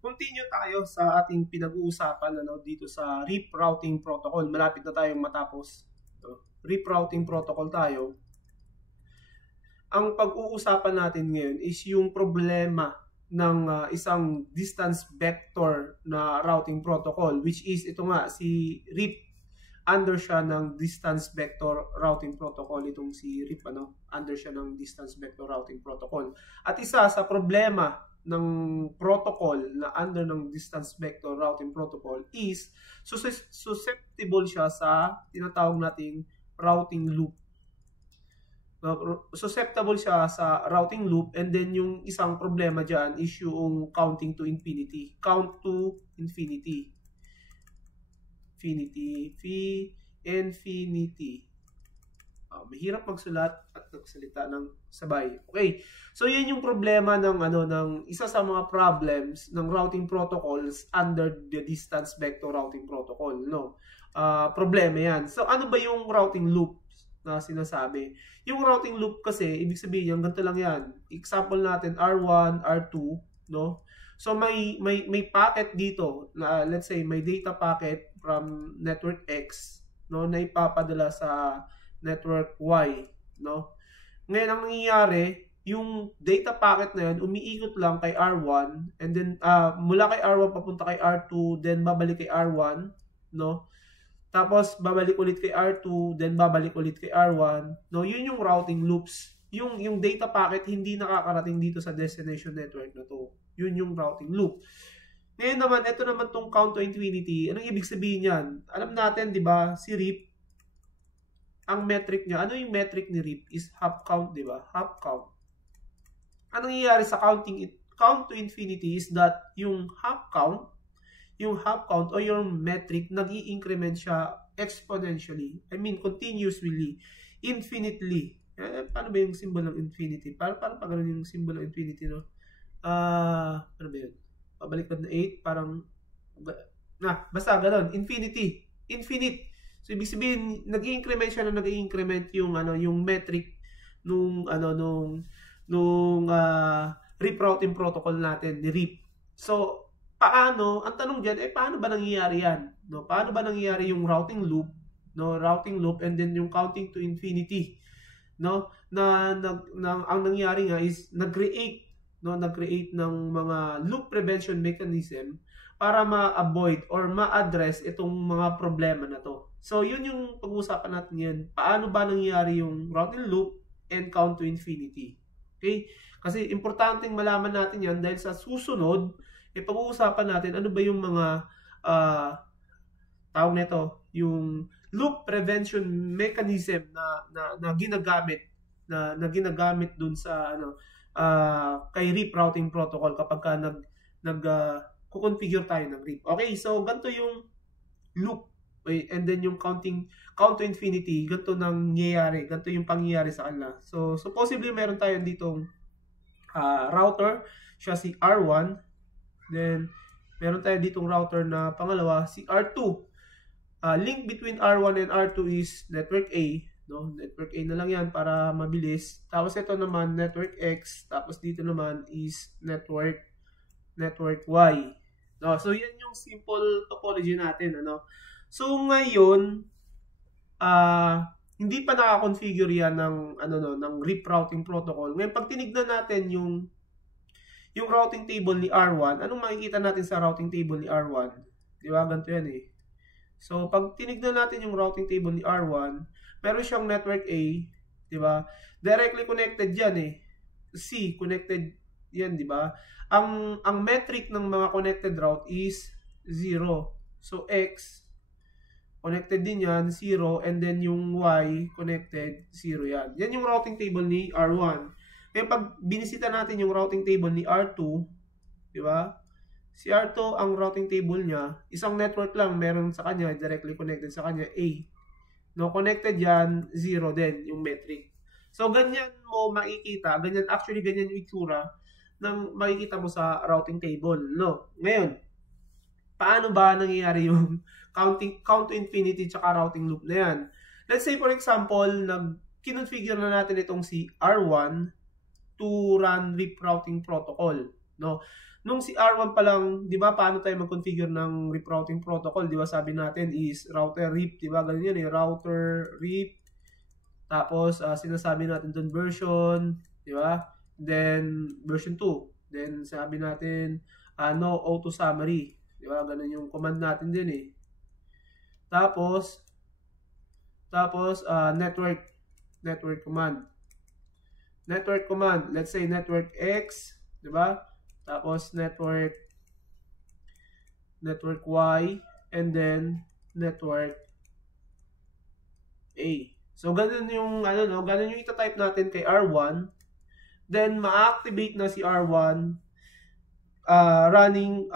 continue tayo sa ating pinag-uusapan dito sa RIP routing protocol. Malapit na tayong matapos. RIP routing protocol tayo. Ang pag-uusapan natin ngayon is yung problema ng isang distance vector na routing protocol, which is ito nga, si RIP. Under siya ng distance vector routing protocol, itong si RIP, under siya ng distance vector routing protocol. At isa sa problema ng protocol na under ng distance vector routing protocol is susceptible siya sa tinatawag nating routing loop. Susceptible siya sa routing loop, and then yung isang problema dyan is yung counting to infinity. Count to infinity. Infinity. Mahirap magsulat at magsalita ng sabay. Okay. So yan yung problema ng isa sa mga problems ng routing protocols under the distance vector routing protocol, problema yan. So ano ba yung routing loop na sinasabi? Yung routing loop kasi ibig sabihin yung ganito lang yan. Example natin R1, R2, no? So may packet dito na let's say may data packet from network X, no, na ipapadala sa network Y, no. Ngayon ang nangyayari, yung data packet na yan umiikot lang kay R1, and then mula kay R1 papunta kay R2, then babalik kay R1, no. Tapos babalik ulit kay R2, then babalik ulit kay R1, no. Yun yung routing loops. Yung data packet hindi nakakarating dito sa destination network na to. Yun yung routing loop. Ngayon naman, ito naman tong count to infinity. Anong ibig sabihin yan? Alam natin, di ba, si RIP, ang metric niya, ano yung metric ni RIP is half count, di ba? Half count. Anong nangyayari sa count to infinity is that yung half count o yung metric, nag-i-increment siya exponentially. I mean, continuously, infinitely. Paano ba yung symbol ng infinity? Paano pa ganun yung symbol ng infinity, no? Ano ba yun? Pabaliktad na 8, parang basta ganoon, infinity, infinite. So ibig sabihin nag-i-increment siya, nag-i-increment yung yung metric nung RIP routing protocol natin, ni RIP. So paano, ang tanong diyan paano ba nangyayari yan? No, paano ba nangyayari yung routing loop, routing loop, and then yung counting to infinity, no? Ang nangyayari nga is nag-create ng mga loop prevention mechanism para ma-avoid or ma-address itong mga problema na to. So, yun yung pag-uusapan natin yan. Paano ba nangyayari yung routing loop and count to infinity? Okay? Kasi importanteng malaman natin yan dahil sa susunod, pag-uusapan natin ano ba yung mga tawag nito, yung loop prevention mechanism na ginagamit dun sa kay RIP routing protocol kapag ka nag-configure tayo ng RIP. Okay, so ganito yung loop, and then yung count to infinity, ganito nangyayari, ganito yung pangyayari sa kanila. So possibly meron tayo ditong router, siya si R1, then meron tayo ditong router na pangalawa, si R2. Link between R1 and R2 is network A, no? Network A na lang yan para mabilis. Tapos ito naman network X, tapos dito naman is network Y. No, so yan yung simple topology natin, So ngayon hindi pa naka-configure yan ng RIP routing protocol. Ngayon pag tinignan natin yung routing table ni R1, anong makikita natin sa routing table ni R1? Di ba? Ganito yan eh. So pag tinignan natin yung routing table ni R1, meron siyang network A, di ba? Directly connected yan eh. C, connected yan, di ba? Ang metric ng mga connected route is 0. So X, connected din yan, 0, and then yung Y, connected, 0 yan. Yan yung routing table ni R1. Kaya pag binisita natin yung routing table ni R2, di ba? Si R2, ang routing table niya, isang network lang meron sa kanya, directly connected sa kanya, A. No, connected yan, 0 din yung metric. So, ganyan mo makikita, ganyan yung itsura ng makikita mo sa routing table, no? Ngayon, paano ba nangyayari yung count to infinity tsaka routing loop na yan? Let's say, for example, kinonfigure na natin itong si R1 to run RIP routing protocol, no? nung si R1 pa lang, di ba, paano tayo mag-configure ng RIP routing protocol? Di ba, sabi natin is router RIP, di ba, ganun yun router RIP. Tapos, sinasabi natin dun version, di ba? Then, version 2. Then, sabi natin, no auto summary. Di ba, ganun yung command natin din Tapos, network command. Network command, let's say network X, di ba? Tapos network Y, and then network A. So ganun yung ganun yung ita-type natin kay R1. Then ma-activate na si R1 running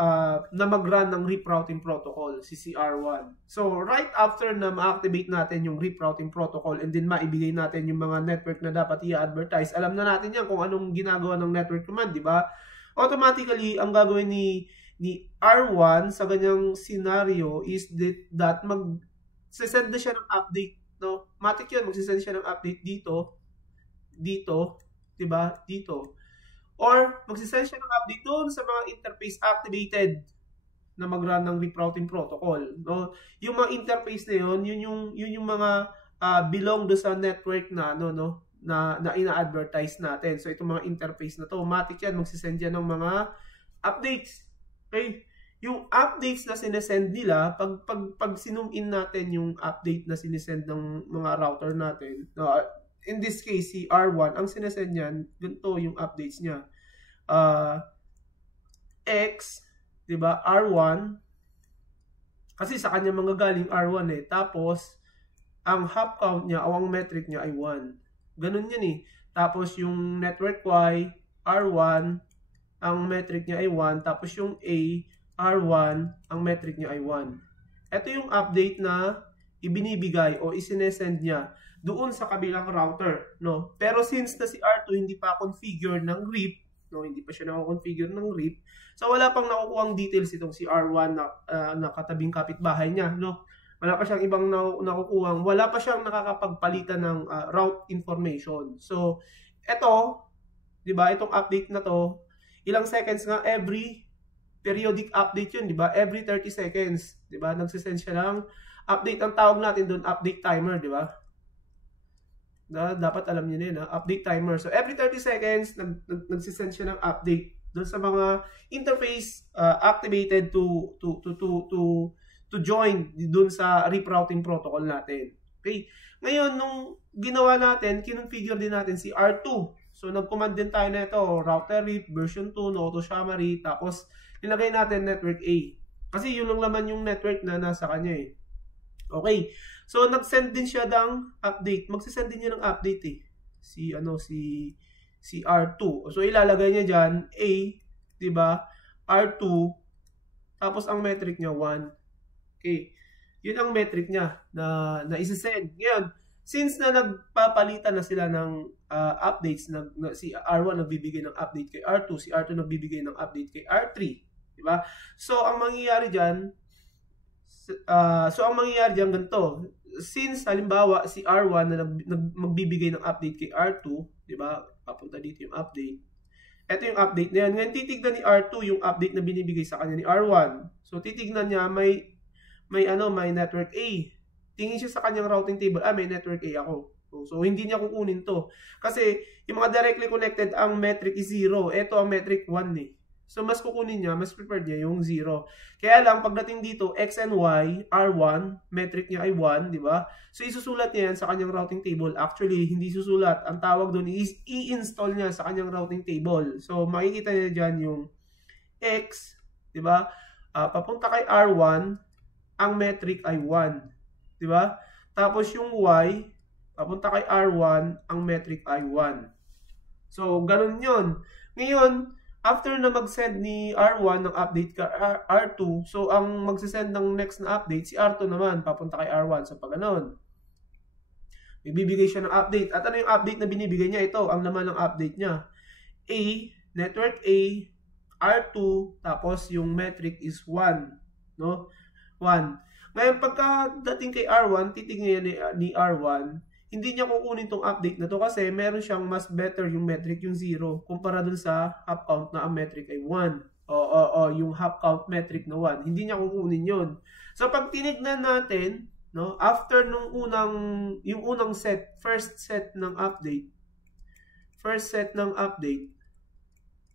na mag-run ng RIP routing protocol, si CR1. So, right after na ma-activate natin yung RIP routing protocol and then maibigay natin yung mga network na dapat i-advertise, alam na natin yan kung anong ginagawa ng network command, di ba? Automatically, ang gagawin ni R1 sa ganyang scenario is that mag-send na siya ng update, no? Matik yun, mag-send siya ng update dito, di ba? Dito. Or magsisend siya ng update doon sa mga interface activated na mag-run ng RIP routing protocol. No? Yung mga interface na yun yung mga belong do sa network na na ina-advertise natin. So itong mga interface na to, automatic yan, magsisend yan ng mga updates. Okay? Yung updates na sinesend nila, pag sinum in natin yung update na sinesend ng mga router natin, in this case, si R1, ang sinesend niyan, ganito yung updates niya. X, diba? R1, kasi sa kanya mga galing R1 Tapos, ang hop count niya, o ang metric niya ay 1. Ganun yan Tapos, yung network Y, R1, ang metric niya ay 1. Tapos, yung A, R1, ang metric niya ay 1. Ito yung update na ibinibigay o isinesend niya doon sa kabilang router, no? Pero since na si R2 hindi pa configure ng RIP, no, hindi pa siya nako-configure ng RIP, so wala pang nakukuhang details itong si R1 na katabing kapitbahay niya, no? Wala pa siyang ibang nakukuhang, wala pa siyang nakakapagpalitan ng route information. So, ito, 'di ba? Itong update na to, ilang seconds nga every periodic update 'yun, 'di ba? Every 30 seconds, 'di ba? Nagsisend siya ng update, ang tawag natin doon update timer, 'di ba? Dapat alam niyo na yun, update timer. So every 30 seconds nagsisend siya ng update doon sa mga interface activated to join doon sa RIP routing protocol natin. Okay? Ngayon nung ginawa natin, kinonfigure din natin si R2. So nag-command din tayo na ito, router RIP version 2 no auto summary, tapos nilagay natin network A. Kasi yun lang naman yung network na nasa kanya Okay. So nag-send din siya ng update. Magsisend din niya ng update Si R2. So ilalagay niya diyan A, 'di ba? R2 tapos ang metric niya 1. Okay. Yun ang metric niya na isi-send. Ngayon, since na nagpapalitan na sila ng updates, si R1 nagbibigay ng update kay R2, si R2 nagbibigay ng update kay R3, 'di ba? So ang mangyayari diyan ganito. Since halimbawa si R1 na magbibigay ng update kay R2, 'di ba? Papunta dito yung update. Ito yung update na yan. Ngayon titignan ni R2 yung update na binibigay sa kanya ni R1. So titignan niya may network A. Tingin siya sa kanyang routing table, may network A ako. So hindi niya kukunin to. Kasi yung mga directly connected, ang metric is 0. Ito ang metric 1 So, mas kukunin niya, mas preferred niya yung 0. Kaya lang, pagdating dito, X and Y, R1, metric niya ay 1, di ba? So, isusulat niya yan sa kanyang routing table. Actually, hindi susulat. Ang tawag doon is i-install niya sa kanyang routing table. So, makikita niya dyan yung X, di ba? Papunta kay R1, ang metric ay 1. Di ba? Tapos yung Y, papunta kay R1, ang metric ay 1. So, ganun yun. Ngayon, after na mag-send ni R1 ng update ka R2, so ang magsisend ng next na update, si R2 naman, papunta kay R1. So pag ganon, bibigay siya ng update. At ano yung update na binibigay niya? Ito, ang laman ng update niya. A, network A, R2, tapos yung metric is 1. No? 1. Ngayon, pagka dating kay R1, titignan ni R1, hindi niya kukunin tong update na to kasi meron siyang mas better yung metric, yung 0, kumpara dun sa up count na ang metric ay 1. yung half count metric na 1. Hindi niya kukunin yun. So, pag tinignan natin, no, after yung unang set, first set ng update,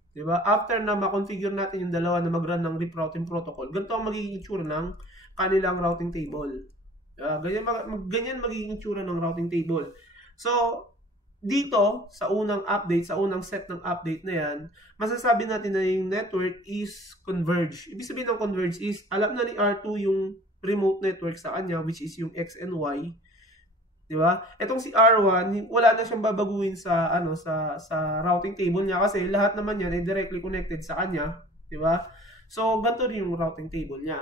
diba? After na ma-configure natin yung dalawa na mag-run ng RIP routing protocol, ganito ang magiging itsura ng kanilang routing table. Ganyan magiging itsura ng routing table. So, dito, sa unang update, sa unang set ng update na yan, masasabi natin na yung network is converge. Ibig sabihin ng converge is, alam na ni R2 yung remote network sa kanya, which is yung X and Y. Diba? Etong si R1, wala na siyang babaguhin sa routing table niya kasi lahat naman yan ay directly connected sa kanya, diba? So ganito rin yung routing table niya.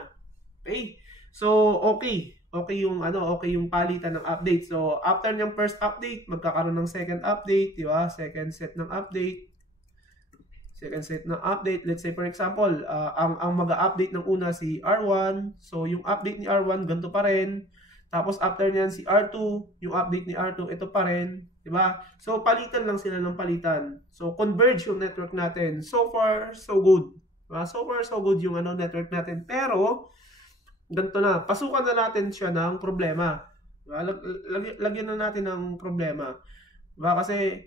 Okay? So okay yung palitan ng update. So after ng first update, magkakaroon ng second update, diba? Second set ng update. Let's say for example, ang mag-update ng una si R1. So yung update ni R1 ganito pa rin. Tapos after niyan si R2, yung update ni R2 ito pa rin, di ba? So palitan lang sila ng palitan. So converge yung network natin. So far so good. Diba? So far so good yung network natin. Pero ganito na, pasukan na natin siya ng problema. Diba? Lagyan na natin ng problema. Diba? Kasi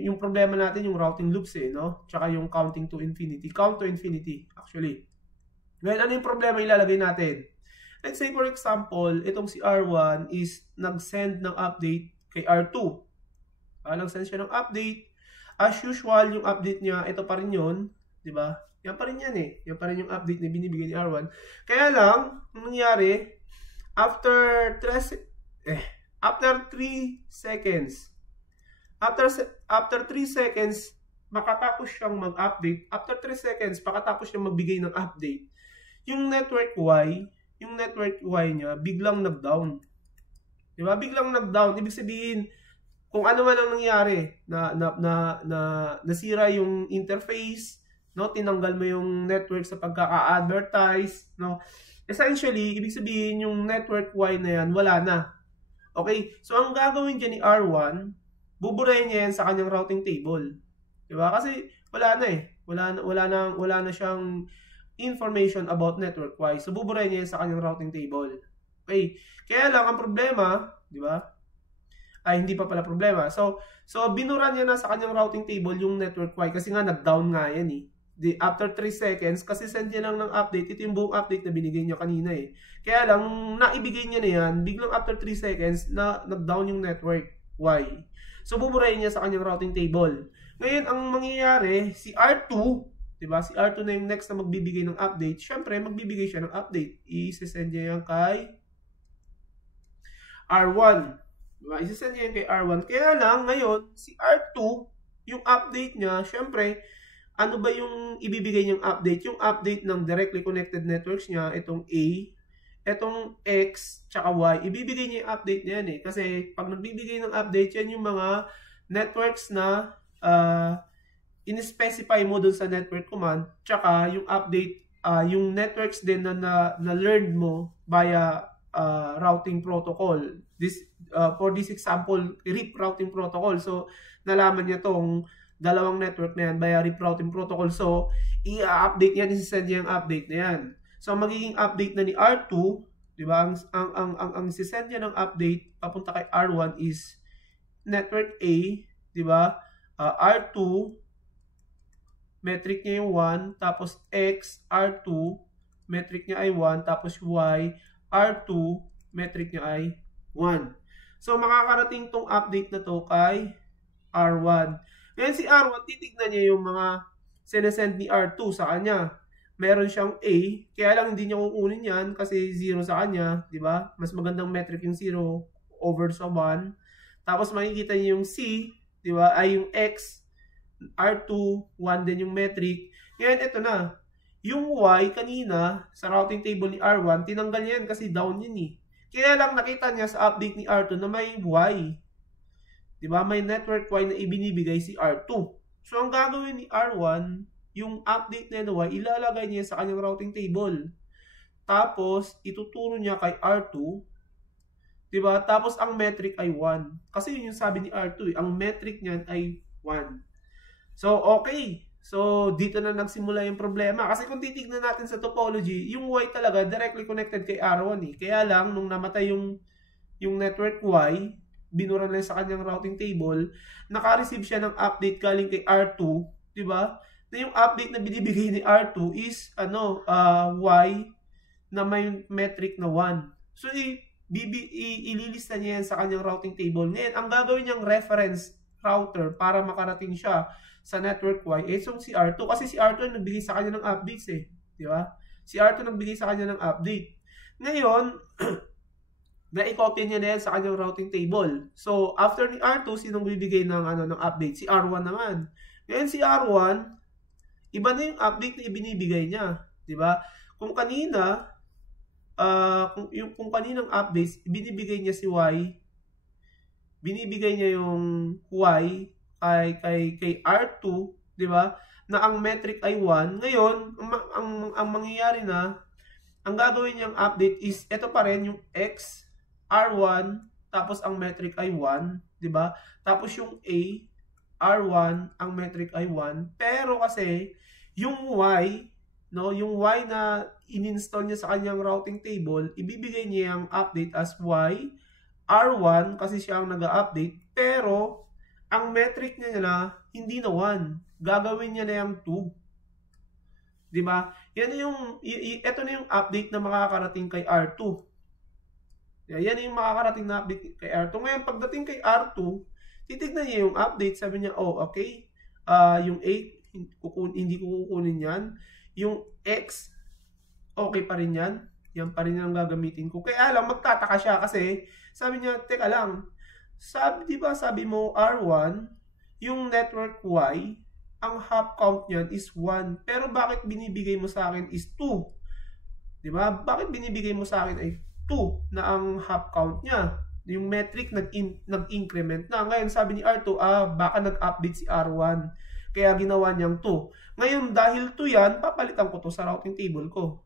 yung problema natin yung routing loops no? Tsaka yung counting to infinity. Count to infinity actually. Ngayon ano yung problema ilalagay natin? Let's say for example, itong si R1 is nag-send ng update kay R2. Nag-send siya ng update. As usual, yung update niya, ito pa rin yun. Diba? Yan pa rin yan eh. Yan pa rin yung update na binibigay ni R1. Kaya lang, nangyari, after 3 seconds, after 3 seconds, makatapos siyang mag-update. After 3 seconds, makatapos siyang magbigay ng update. Yung network Y niya, biglang nag-down. Diba? Biglang nag-down. Ibig sabihin, kung ano man ang nangyari, nasira yung interface, no? Tinanggal mo yung network sa pagkaka-advertise, no? Essentially, ibig sabihin, yung network Y na yan, wala na. Okay? So, ang gagawin dyan ni R1, buburahin niya yan sa kanyang routing table. Diba? Kasi, wala na eh. Wala na siyang information about network Y. So, buburahin niya sa kanyang routing table. Okay. Kaya lang, ang problema, di ba? Ay, hindi pa pala problema. So binura niya na sa kanyang routing table yung network Y kasi nga nag-down nga yan eh. After 3 seconds, kasi send niya lang ng update. Ito yung buong update na binigay niya kanina eh. Kaya lang, naibigay niya na yan, biglang after 3 seconds, nag-down yung network Y. So, buburahin niya sa kanyang routing table. Ngayon, ang mangyayari, si R2, diba? Si R2 na yung next na magbibigay ng update. Siyempre, magbibigay siya ng update. I-send niya yan kay R1. Diba? I-send niya yan kay R1. Kaya lang, ngayon, si R2, yung update niya, siyempre, ano ba yung ibibigay niyang update? Yung update ng directly connected networks niya, itong A, itong X, tsaka Y. Ibibigay niya yung update niya yan eh. Kasi, pag nagbibigay ng update, yan yung mga networks na in-specify mo dun sa network command, tsaka yung update, yung networks din na learned mo via routing protocol. For this example, RIP routing protocol. So, nalaman niya tong dalawang network na yan via RIP routing protocol. So, i-update yan, i-send niya yung update na yan. So, magiging update na ni R2, di ba? Ang i-send niya ng update papunta kay R1 is network A, di ba? R2, metric niya yung 1, tapos X, R2, metric niya ay 1, tapos Y, R2, metric niya ay 1. So, makakarating tong update na to kay R1. Ngayon si R1, titignan niya yung mga sinesend ni R2 sa kanya. Meron siyang A, kaya lang hindi niya kukunin yan kasi 0 sa kanya, di ba? Mas magandang metric yung 0 over sa 1. Tapos makikita niya yung C, di ba? Ay yung X, R2, 1 din yung metric. Ngayon, ito na. Yung Y, kanina, sa routing table ni R1, tinanggal niya yan kasi down yun eh. Kaya lang nakita niya sa update ni R2 na may Y. Diba? May network Y na ibinibigay si R2. So, ang gagawin ni R1, yung update na Y, ilalagay niya sa kanyang routing table. Tapos, ituturo niya kay R2. Diba? Tapos, ang metric ay 1. Kasi yun yung sabi ni R2. Ang metric niyan ay 1. So, okay. So, dito na nagsimula yung problema. Kasi kung titignan natin sa topology, yung Y talaga directly connected kay R1 eh. Kaya lang, nung namatay yung network Y, binura lang sa kanyang routing table, naka-receive siya ng update galing kay R2, di ba? Na yung update na binibigay ni R2 is, Y na may metric na 1. So, ililista niya yan sa kanyang routing table. Ngayon, ang gagawin niyang reference router para makarating siya sa network Y, si R2. Kasi si R2 ang nagbigay sa kanya ng updates eh. Di ba? Si R2 nagbigay sa kanya ng update. Ngayon, na-copy niya na yan sa kanyang routing table. So, after ni R2, sinong bibigay ng update? Si R1 naman. Ngayon si R1, iba na yung update na ibinibigay niya. Di ba? Kung kanina, kung kaninang updates, binibigay niya si Y, binibigay niya yung Y kay R2, di ba? Na ang metric ay 1. Ngayon, ang mangyayari na, ang gagawin niyang update is ito pa rin yung X, R1, tapos ang metric ay 1, di ba? Tapos yung A, R1, ang metric ay 1. Pero kasi yung Y, no, yung Y na in-install niya sa kanyang routing table, ibibigay niya yung update as Y, R1 kasi siya ang nag-update, pero ang metric niya na hindi na 1. Gagawin niya na yung 2. 'Di ba? Yan ito na yung update na makakarating kay R2. Yan yung makakarating na update kay R2. Ngayon, pagdating kay R2, titignan niya yung update, sabi niya, oh, okay, yung 8, hindi ko kukunin yan. Yung X, okay pa rin yan. Yan pa rin ang gagamitin ko. Kaya lang, magtataka siya kasi, sabi niya, teka lang, diba sabi mo R1, yung network Y, ang half count niyan is 1. Pero bakit binibigay mo sa akin is 2? Diba? Bakit binibigay mo sa akin ay 2 na ang half count niya? Yung metric nag-increment na. Ngayon sabi ni R2, baka nag-update si R1. Kaya ginawa niyang 2. Ngayon dahil 2 yan, papalitan ko to sa routing table ko.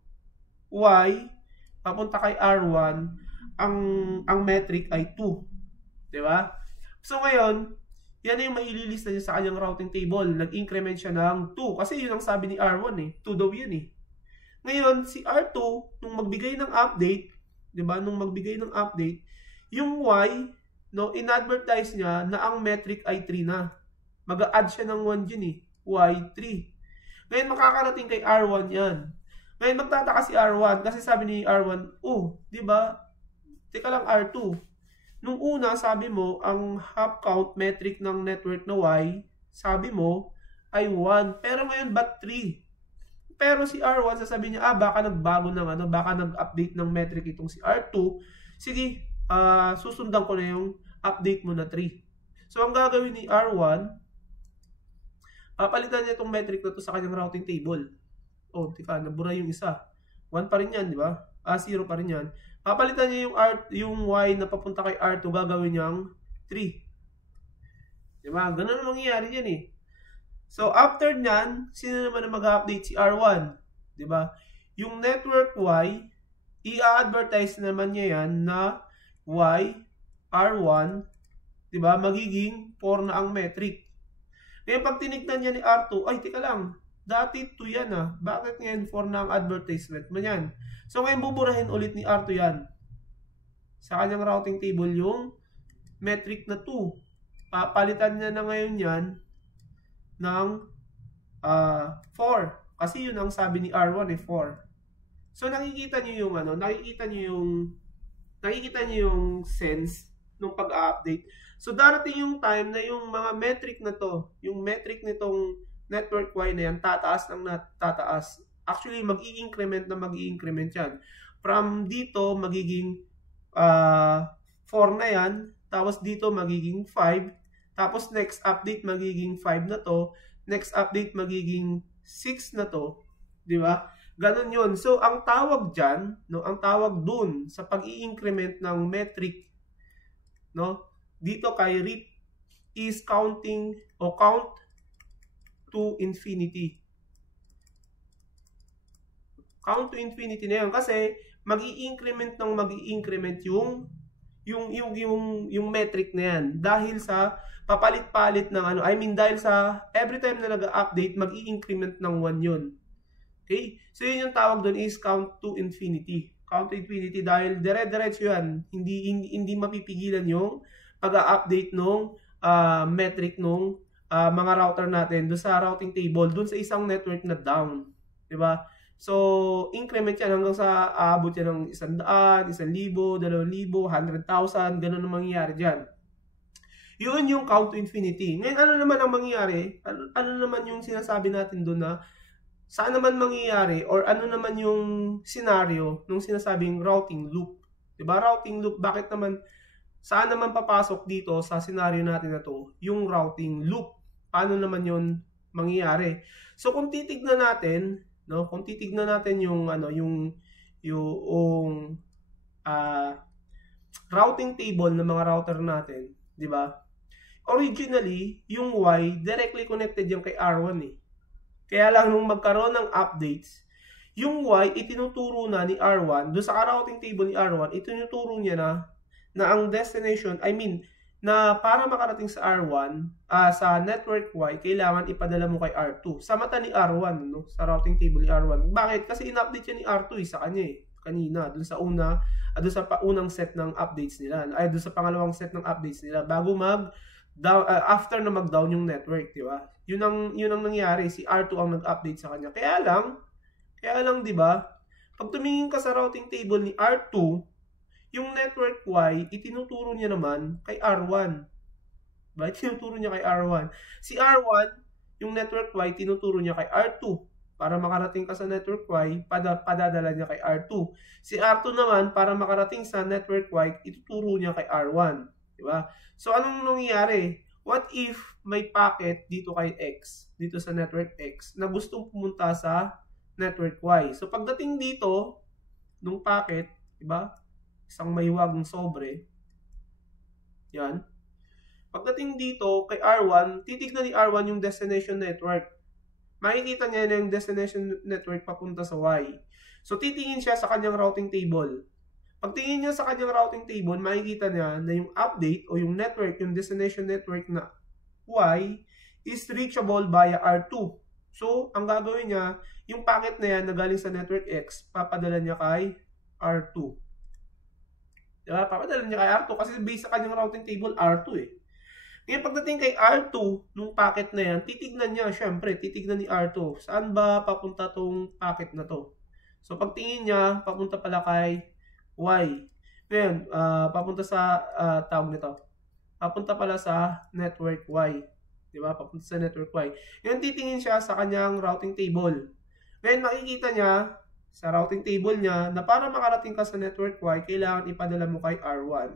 Y, papunta kay R1, ang metric ay 2. Diba? So ngayon, yan yung maililista niya sa kanyang routing table. Nag-increment siya ng 2. Kasi yun ang sabi ni R1 eh. 2 daw yun eh. Ngayon, si R2, nung magbigay ng update, diba? Nung magbigay ng update, yung Y, no, in-advertise niya na ang metric ay 3 na. Mag-a-add siya ng 1 dyan eh. Y, 3. Ngayon, makakarating kay R1 yan. Ngayon, magtataka si R1 kasi sabi ni R1, diba? Teka lang R2. Nung una, sabi mo, ang half count metric ng network na Y, sabi mo, ay 1. Pero ngayon, ba't 3? Pero si R1, sasabihin niya, baka nagbago ng baka nag-update ng metric itong si R2. Sige, susundan ko na yung update mo na 3. So, ang gagawin ni R1, papalitan niya itong metric na to sa kanyang routing table. Oh, tika, nabura yung isa. 1 pa rin yan, di ba? 0 pa rin yan. Papalitan niya yung Y na papunta kay R2, gagawin niyang 3. Diba? Ganun ang mangyayari dyan eh. So, after nyan, sino naman na mag-update? Si R1. Diba? Yung network Y, i-advertise naman niya yan na Y, R1, diba? Magiging 4 na ang metric. Ngayon, pag tinignan niya ni R2, ay, tika lang, dati 2 yan Bakit ngayon 4 na ang advertisement mo yan? So ngayon buburahin ulit ni R2 yan. Sa kanyang routing table yung metric na 2. Papalitan niya na ngayon yan ng 4. Kasi yun ang sabi ni R1 4. So nakikita niyo yung nakikita niyo yung sense ng pag-update. So darating yung time na yung mga metric na to, yung metric nitong network Y na yan, tataas ng tataas. Actually, mag-i-increment yan. From dito, magiging 4 na yan. Tapos dito, magiging 5. Tapos next update, magiging 5 na to. Next update, magiging 6 na to. Di ba? Ganon yun. So, ang tawag dyan, ang tawag dun sa pag-i-increment ng metric, dito kay RIP is counting o count to infinity. Count to infinity na yun kasi mag-i-increment yung yung metric na yan dahil sa papalit-palit ng ano, I mean dahil sa every time na nag-update, mag-i-increment ng 1 yun. Okay? So yun yung tawag doon is count to infinity. Count to infinity dahil dire-diretso yan. Hindi mapipigilan yung pag-update nung metric nung mga router natin doon sa routing table, doon sa isang network na down. 'Di ba? So, increment yan hanggang sa aabot yan ng 100, 1,000, 2,000, 100,000, ganun ang mangyayari dyan. Yun yung count to infinity. Ngayon, ano naman ang mangyayari? Ano naman yung sinasabi natin doon na saan naman mangyayari or ano naman yung scenario nung sinasabing routing loop? Diba? Routing loop, bakit naman, saan naman papasok dito sa scenario natin na to yung routing loop? Paano naman yun mangyayari? So, kung titignan natin, no, kung titignan natin yung ano yung routing table ng mga router natin, 'di ba? Originally, yung Y directly connected yung kay R1 eh. Kaya lang nung magkaroon ng updates, yung Y itinuturo na ni R1, doon sa routing table ni R1, itinuturo niya na ang destination, I mean, na para makarating sa R1, sa network Y, kailangan ipadala mo kay R2. Sa mata ni R1, no? Sa routing table ni R1. Bakit? Kasi in-update yan ni R2 sa kanya eh. Kanina, dun sa unang set ng updates nila. Ay, dun sa pangalawang set ng updates nila. Bago after na mag-down yung network, di ba? Yun ang nangyari. Si R2 ang nag-update sa kanya. Kaya lang, di ba? Pag tumingin ka sa routing table ni R2, yung network Y, itinuturo niya naman kay R1. Ba? Itinuturo niya kay R1. Si R1, yung network Y, tinuturo niya kay R2. Para makarating ka sa network Y, padadala niya kay R2. Si R2 naman, para makarating sa network Y, ituturo niya kay R1. Diba? So, anong nangyayari? What if may packet dito kay X, dito sa network X, na gustong pumunta sa network Y? So, pagdating dito, nung packet, diba? Isang mahiwag ng sobre. Yan. Pagdating dito kay R1, titignan ni R1 yung destination network. Makikita niya na yung destination network papunta sa Y. So, titingin siya sa kanyang routing table. Pagtingin niya sa kanyang routing table, makikita niya na yung update o yung network, yung destination network na Y is reachable via R2. So, ang gagawin niya, yung packet na yan na galing sa network X, papadala niya kay R2. Diba? Papadala niya kay R2 kasi based sa kanyang routing table, R2 eh. Ngayon pagdating kay R2, nung packet na yan, titignan niya, syempre, titignan ni R2. Saan ba papunta tong packet na to? So pagtingin niya, papunta pala kay Y. Ngayon, papunta sa tawag nito. Papunta pala sa network Y. Diba? Papunta sa network Y. Ngayon titingin siya sa kanyang routing table. Ngayon makikita niya, sa routing table niya na para makarating ka sa network Y, kailangan ipadala mo kay R1.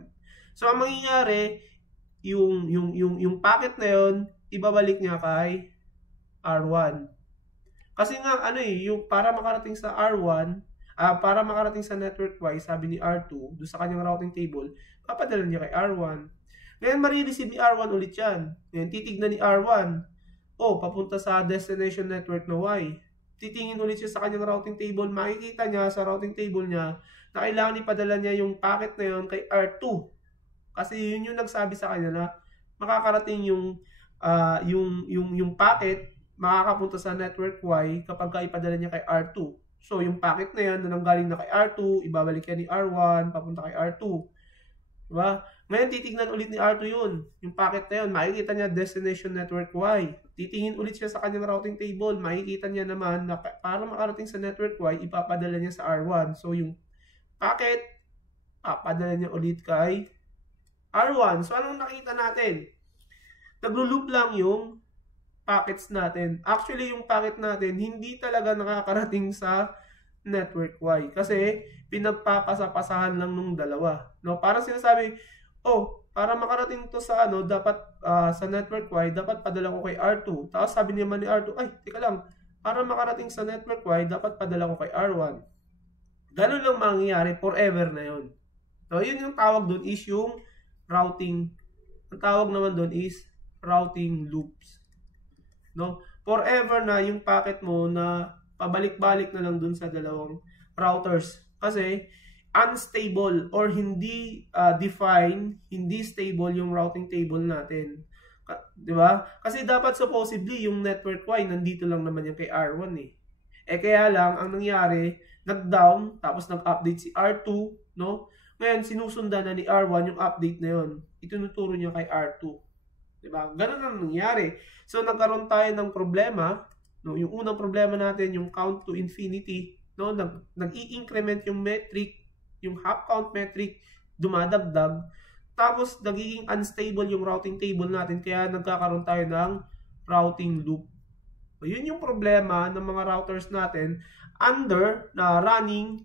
So, ang mangyayari, yung packet na yun, ibabalik niya kay R1. Kasi nga, yung para makarating sa R1, para makarating sa network Y, sabi ni R2, doon sa kanyang routing table, papadala niya kay R1. Ngayon, marireceive ni R1 ulit yan. Ngayon, titignan ni R1, papunta sa destination network na Y. Titingin ulit siya sa kanyang routing table, makikita niya sa routing table niya na kailangan ipadala niya yung packet na yun kay R2. Kasi yun yung nagsabi sa kanya na makakarating yung packet, makakapunta sa network Y kapag ipadala niya kay R2. So yung packet na yan na nanggaling na kay R2, ibabalik yan ni R1, papunta kay R2. Diba? Ngayon titignan ulit ni R2 yun. Yung packet na yun, makikita niya destination network Y. Titingin ulit siya sa kanyang routing table, makikita niya naman na para makarating sa network Y, ipapadala niya sa R1. So yung packet, papadala niya ulit kay R1. So anong nakita natin? Naglo-loop lang yung packets natin. Actually, yung packet natin, hindi talaga nakakarating sa network Y. Kasi pinagpapasapasahan lang nung dalawa. No? Parang sinasabi, para makarating to sa dapat sa network Y, dapat padala ko kay R2. Tapos sabi naman ni R2, teka lang, para makarating sa network Y, dapat padala ko kay R1. Ganun lang mangyayari forever na yun. So, yun yung tawag doon is yung routing. Ang tawag naman doon is routing loops. No? Forever na yung packet mo na pabalik-balik na lang doon sa dalawang routers. Kasi, unstable or hindi define, hindi stable yung routing table natin. Di ba? Kasi dapat supposedly yung network Y nandito lang naman yung kay R1 eh. Kaya lang ang nangyari, nag-down tapos nag-update si R2, no? Ngayon sinusundan na ni R1 yung update na yon. Itinuturo niya kay R2. Di ba? Ganun ang nangyari. So nagkaroon tayo ng problema, no? Yung unang problema natin, yung count to infinity, no? Nag-i-increment yung metric, yung half count metric, dumadagdag. Tapos nagiging unstable yung routing table natin, kaya nagkakaroon tayo ng routing loop. So, yun yung problema ng mga routers natin under na running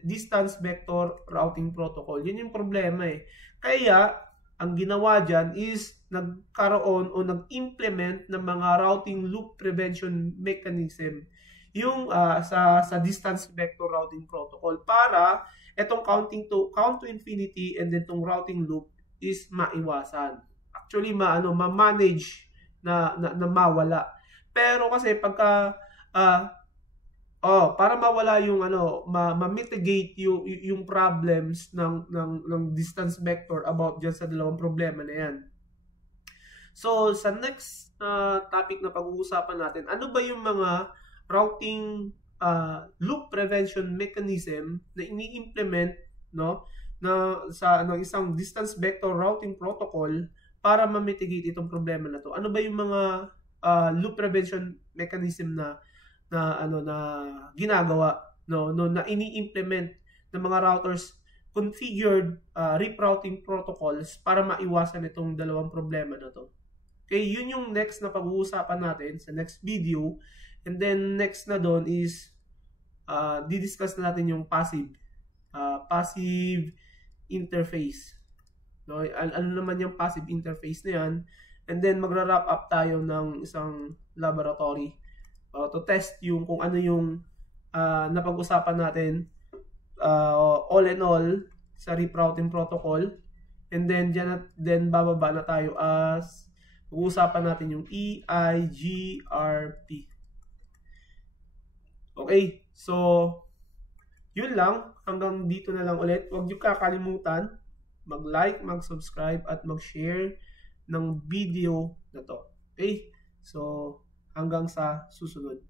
distance vector routing protocol. Yun yung problema eh. Kaya ang ginawa dyan is nagkaroon o nag-implement ng mga routing loop prevention mechanism yung sa distance vector routing protocol para etong count to infinity and then tong routing loop is maiwasan. Actually ma-manage na mawala. Pero kasi pagka para mawala yung ma-mitigate yung problems ng distance vector about dyan sa dalawang problema na yan. So sa next topic na pag-uusapan natin, ano ba yung mga routing loop prevention mechanism na ini-implement ng isang distance vector routing protocol para ma-mitigate itong problema na to. Ano ba yung mga loop prevention mechanism na ginagawa na ini-implement ng mga routers configured rerouting protocols para maiwasan itong dalawang problema na to. Okay, yun yung next na pag-uusapan natin sa next video. And then next na doon is didiscuss na natin yung passive interface. No? Ano naman yung passive interface na yan? And then magra-wrap up tayo ng isang laboratory to test yung kung ano yung napag-usapan natin all in all sa rerouting protocol. And then then bababa na tayo as pag-uusapan natin yung EIGRP. Okay, so yun lang. Hanggang dito na lang ulit. Huwag niyo kakalimutan mag-like, mag-subscribe at mag-share ng video na to. Okay, so hanggang sa susunod.